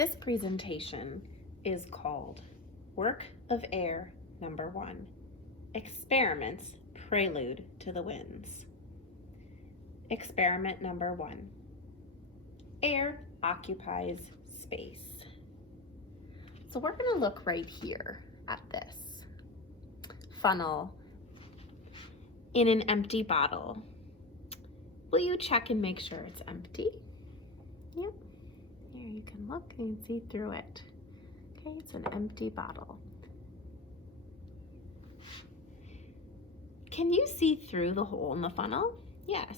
This presentation is called Work of Air Number 1, Experiments Prelude to the Winds. Experiment number 1, air occupies space. So we're going to look right here at this funnel in an empty bottle. Will you check and make sure it's empty? Yep. Here you can look and see through it. Okay, it's an empty bottle. Can you see through the hole in the funnel? Yes.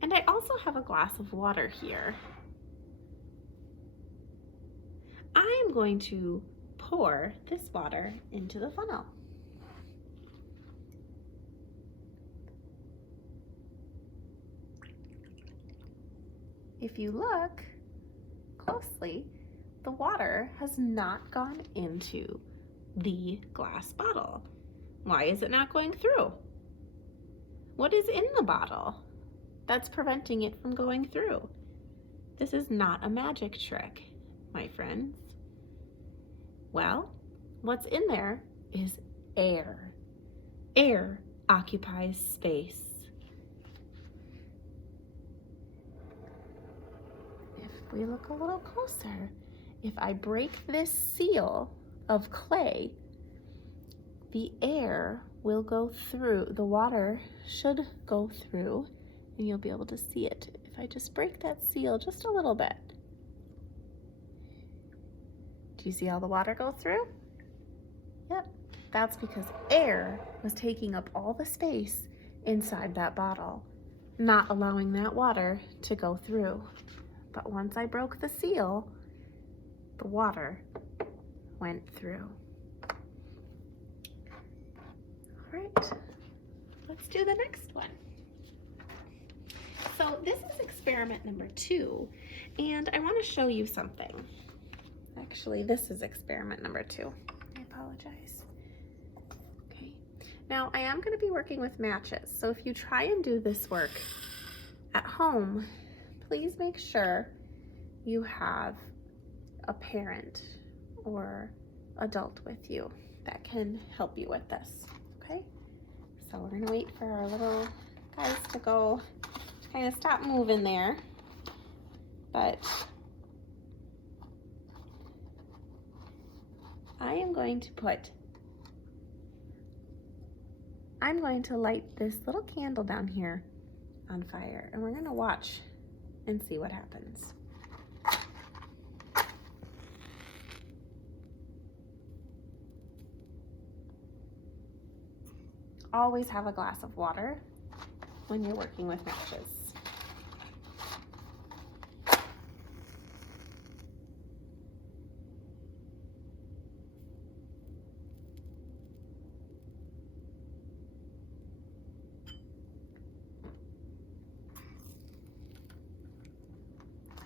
And I also have a glass of water here. I'm going to pour this water into the funnel. If you look closely, the water has not gone into the glass bottle. Why is it not going through? What is in the bottle that's preventing it from going through? This is not a magic trick, my friends. Well, what's in there is air. Air occupies space. If we look a little closer, if I break this seal of clay, the air will go through, the water should go through, and you'll be able to see it. If I just break that seal just a little bit. Do you see how the water goes through? Yep, that's because air was taking up all the space inside that bottle, not allowing that water to go through. But once I broke the seal, the water went through. All right, let's do the next one. So this is experiment number 2, and I want to show you something. Actually, this is experiment number 2. I apologize. Okay, now I am going to be working with matches, so if you try and do this work at home, please make sure you have a parent or adult with you that can help you with this, okay? So we're gonna wait for our little guys to go, to kind of stop moving there. But I'm going to light this little candle down here on fire, and we're gonna watch and see what happens. Always have a glass of water when you're working with matches.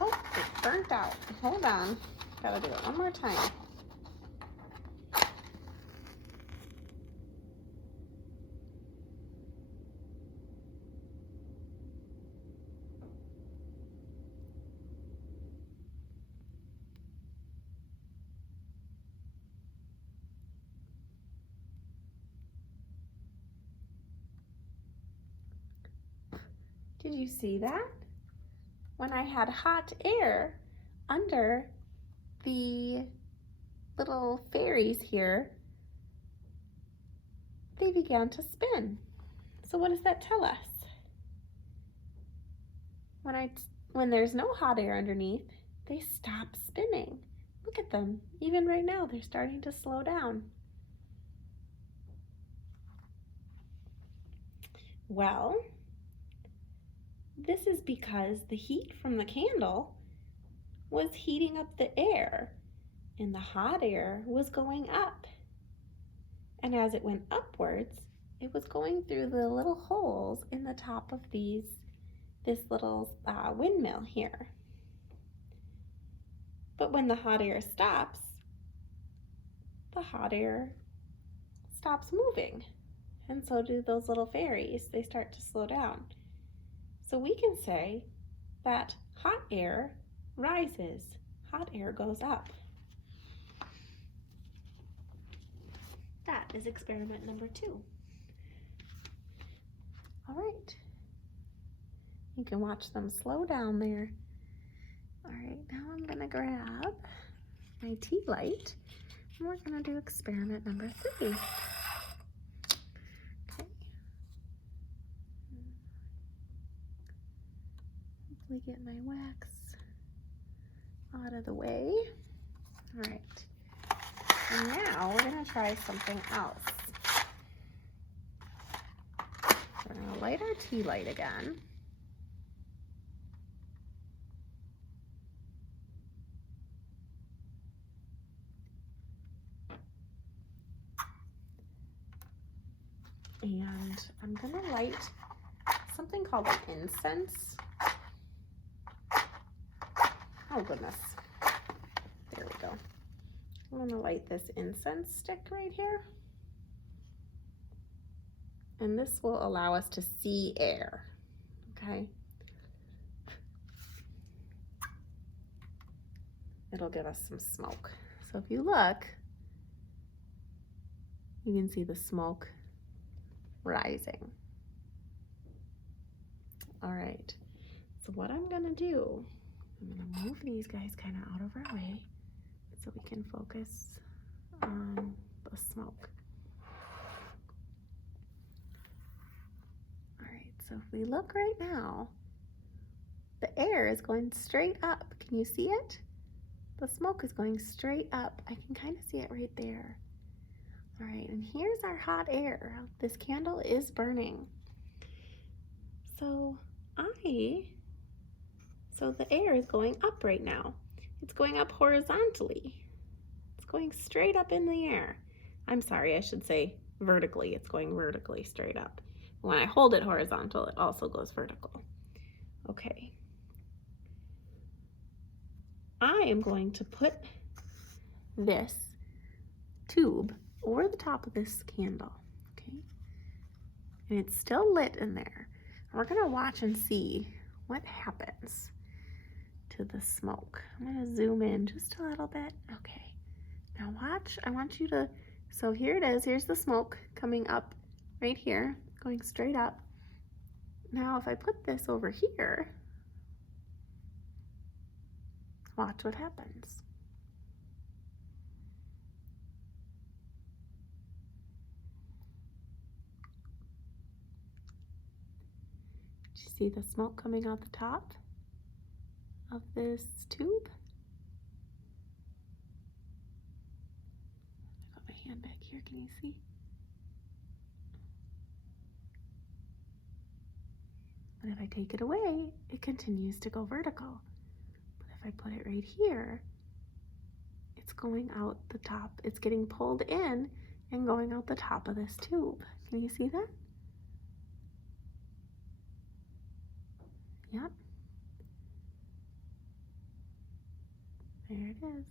Oh, it burnt out. Hold on. Gotta do it one more time. Did you see that? When I had hot air under the little fairies here, they began to spin. So what does that tell us? When there's no hot air underneath, they stop spinning. Look at them. Even right now, they're starting to slow down. Well, this is because the heat from the candle was heating up the air, and the hot air was going up. And as it went upwards, it was going through the little holes in the top of this little windmill here. But when the hot air stops, the hot air stops moving. And so do those little fairies. They start to slow down. So we can say that hot air rises, hot air goes up. That is experiment number 2. All right. You can watch them slow down there. All right, now I'm gonna grab my tea light and we're gonna do experiment number 3. Okay. Hopefully get my wax out of the way. All right. And now we're gonna try something else. We're gonna light our tea light again. And I'm gonna light something called an incense. Oh goodness, there we go. I'm gonna light this incense stick right here. And this will allow us to see air, okay? It'll give us some smoke. So if you look, you can see the smoke rising. All right, so what I'm gonna do, I'm gonna move these guys kind of out of our way so we can focus on the smoke. All right, so if we look right now, the air is going straight up. Can you see it? The smoke is going straight up. I can kind of see it right there. All right, and here's our hot air. This candle is burning. So the air is going up right now. It's going up horizontally. It's going straight up in the air. I'm sorry, I should say vertically. It's going vertically straight up. When I hold it horizontal, it also goes vertical. Okay. I am going to put this tube over the top of this candle, okay? And it's still lit in there. And we're gonna watch and see what happens to the smoke. I'm gonna zoom in just a little bit. Okay, now watch. I want you to, so here it is. Here's the smoke coming up right here, going straight up. Now if I put this over here, watch what happens. Do you see the smoke coming out the top of this tube? I got my hand back here, can you see? But if I take it away, it continues to go vertical. But if I put it right here, it's going out the top. It's getting pulled in and going out the top of this tube. Can you see that? Yep. There it is.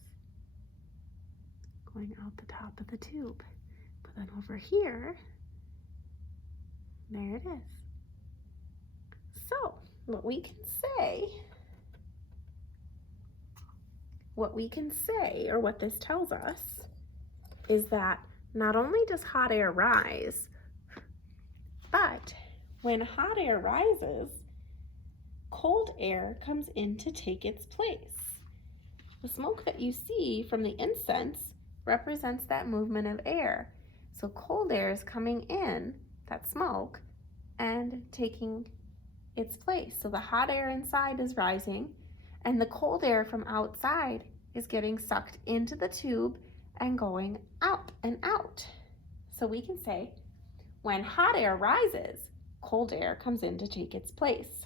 Going out the top of the tube. But then over here, there it is. So what we can say, or what this tells us, is that not only does hot air rise, but when hot air rises, cold air comes in to take its place. The smoke that you see from the incense represents that movement of air. So cold air is coming in, that smoke, and taking its place. So the hot air inside is rising, and the cold air from outside is getting sucked into the tube and going up and out. So we can say, when hot air rises, cold air comes in to take its place.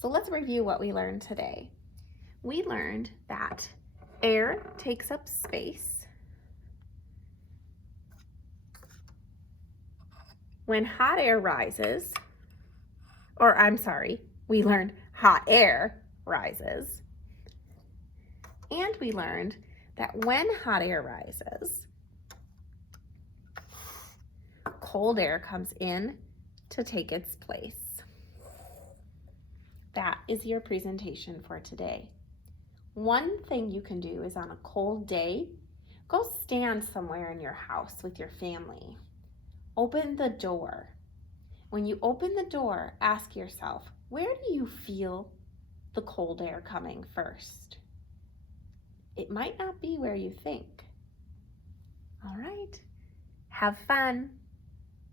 So let's review what we learned today. We learned that air takes up space. When hot air rises, or I'm sorry, we learned hot air rises. And we learned that when hot air rises, cold air comes in to take its place. That is your presentation for today. One thing you can do is on a cold day, go stand somewhere in your house with your family. Open the door. When you open the door, ask yourself, where do you feel the cold air coming first? It might not be where you think. All right, have fun.